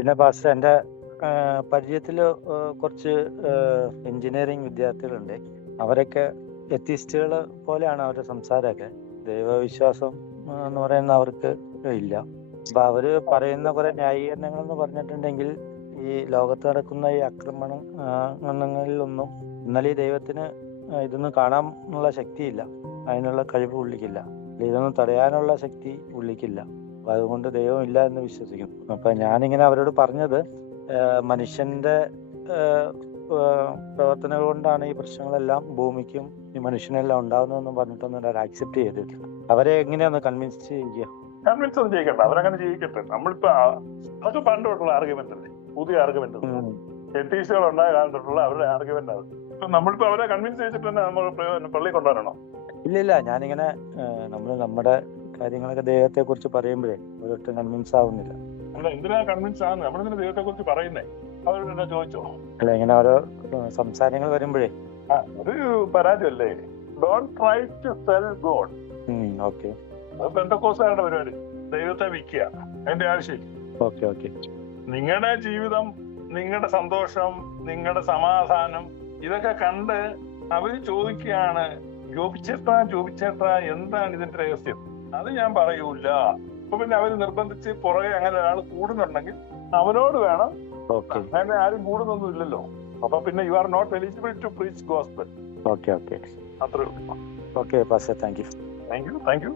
പിന്നെ പാസ്റ്റർ, എൻ്റെ പരിചയത്തിൽ കുറച്ച് എഞ്ചിനീയറിംഗ് വിദ്യാർത്ഥികളുണ്ട്. അവരൊക്കെ എത്തിസ്റ്റുകൾ പോലെയാണ് അവരുടെ സംസാരമൊക്കെ. ദൈവവിശ്വാസം എന്ന് പറയുന്ന അവർക്ക് ഇല്ല. അപ്പൊ അവര് പറയുന്ന കുറെ ന്യായീകരണങ്ങൾ എന്ന് പറഞ്ഞിട്ടുണ്ടെങ്കിൽ, ഈ ലോകത്ത് നടക്കുന്ന ഈ ആക്രമണങ്ങളിലൊന്നും ഇന്നലെ ഈ ദൈവത്തിന് ഇതൊന്നും കാണാനുള്ള ശക്തിയില്ല, അതിനുള്ള കഴിവ് പുള്ളിക്കില്ല, ഇതൊന്നും തടയാനുള്ള ശക്തി പുള്ളിക്കില്ല. അപ്പൊ അതുകൊണ്ട് ദൈവം ഇല്ല എന്ന് വിശ്വസിക്കുന്നു. അപ്പൊ ഞാനിങ്ങനെ അവരോട് പറഞ്ഞത്, മനുഷ്യന്റെ പ്രവർത്തനങ്ങൾ കൊണ്ടാണ് ഈ പ്രശ്നങ്ങളെല്ലാം ഭൂമിക്കും ഈ മനുഷ്യനെല്ലാം ഉണ്ടാകുന്നതെന്ന് പറഞ്ഞിട്ടൊന്നും അവർ ആക്സെപ്റ്റ് ചെയ്തിട്ടില്ല. അവരെ എങ്ങനെയാന്ന് കൺവിൻസ് ചെയ്യുക? കൺവിൻസ് ഒന്നും ചെയ്യിക്കട്ടെ, അവരങ്ങനെ ജീവിക്കട്ടെ. നമ്മളിപ്പോ അതൊക്കെ പണ്ടുള്ള ആർഗ്യുമെന്റ് അല്ലേ, പുതിയ ആർഗ്യുമെന്റ് എത്തീസ്റ്റുകൾ ഉണ്ടായ കാലത്തോട്ടുള്ള അവരുടെ ആർഗ്യുമെന്റ് ആണ്. ഇപ്പൊ നമ്മളിപ്പോ അവരെ കൺവിൻസ് ചെയ്തിട്ട് തന്നെ നമ്മൾ പള്ളി കൊണ്ടുവരണോ? ഇല്ലില്ല, ഞാനിങ്ങനെ നമ്മൾ നമ്മുടെ കാര്യങ്ങളൊക്കെ ദൈവത്തെ കുറിച്ച് പറയുമ്പോഴേ അവരൊട്ടും കൺവിൻസ് ആവുന്നില്ല. അല്ല, എന്തിനാ കൺവിൻസ് ആണ്? നമ്മളിങ്ങനെ ദൈവത്തെ കുറിച്ച് പറയുന്നേ, അവരോട് ചോദിച്ചോ? അല്ല, ഇങ്ങനെ ഓരോ സംസാരങ്ങൾ വരുമ്പോഴേ ഒരു പരാജയമല്ലേ. Don't try to sell God. Okay, അത് പെന്തക്കോസ്തുകാരുടെ പരിപാടി. ദൈവത്തെ വിൽക്കുക, അതിന്റെ ആവശ്യമില്ല. Okay okay. നിങ്ങളുടെ ജീവിതം, നിങ്ങളുടെ സന്തോഷം, നിങ്ങളുടെ സമാധാനം, ഇതൊക്കെ കണ്ട് അവര് ചോദിക്കുകയാണ്, ജോബിച്ചേട്ടാ എന്താണ് ഇതിന്റെ രഹസ്യം? അത് ഞാൻ പറയൂല. അപ്പൊ പിന്നെ അവര് നിർബന്ധിച്ച് പുറകെ അങ്ങനെ ഒരാൾ കൂടുന്നുണ്ടെങ്കിൽ അവനോട് വേണം. അങ്ങനെ ആരും കൂടുന്നൊന്നും ഇല്ലല്ലോ. അപ്പൊ പിന്നെ you are not eligible to preach gospel. Okay okay, അത്രേ ഉള്ളൂ. Okay pastor, thank you. Thank U.